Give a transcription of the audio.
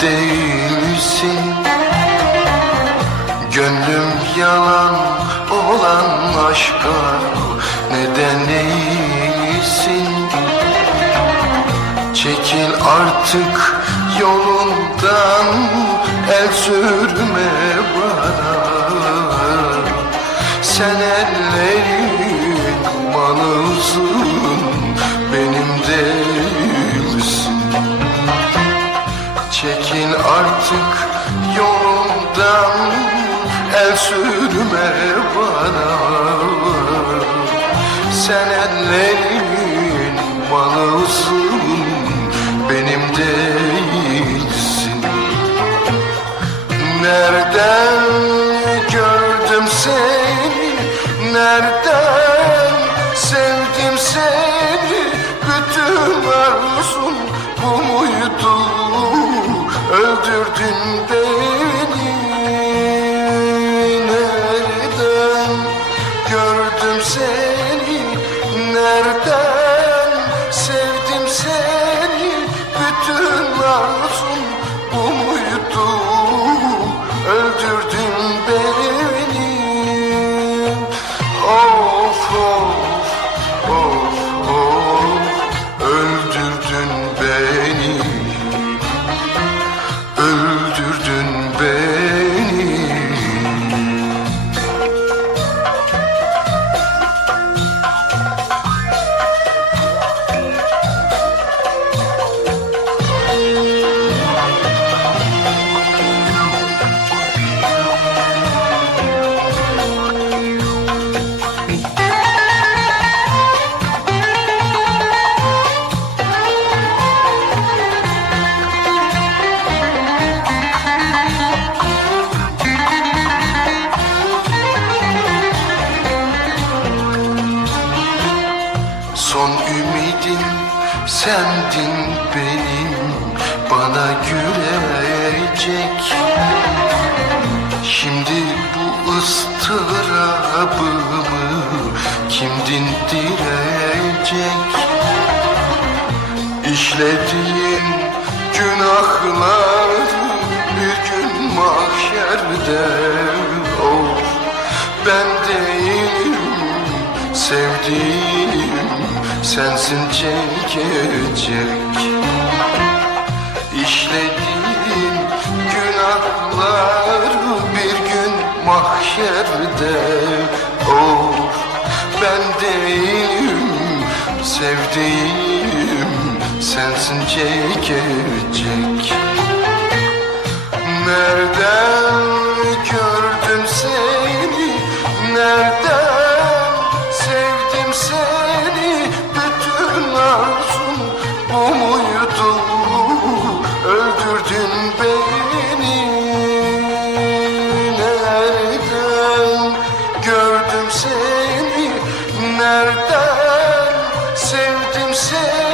değilsin. Gönlüm yalan olan aşka neden eğilsin? Çekil artık yolundan el sürme bana. Sen ellerin Sen ellerin malısın benim değilsin. Nereden gördüm seni Nereden sevdim seni? Bütün arzum bu muydu? Öldürdün beni Bütün arzum Son ümidim sendin benim bana gülecek. Şimdi bu ıstırabımı kim dindirecek İşlediğin günahlar bir gün mahşerde Of ben değilim sevdiğim sensin çekecek İşlediğin günahlar bir gün mahşerde. Of ben değilim sevdiğim sensin çekecek Nereden seni Nereden sevdim seni?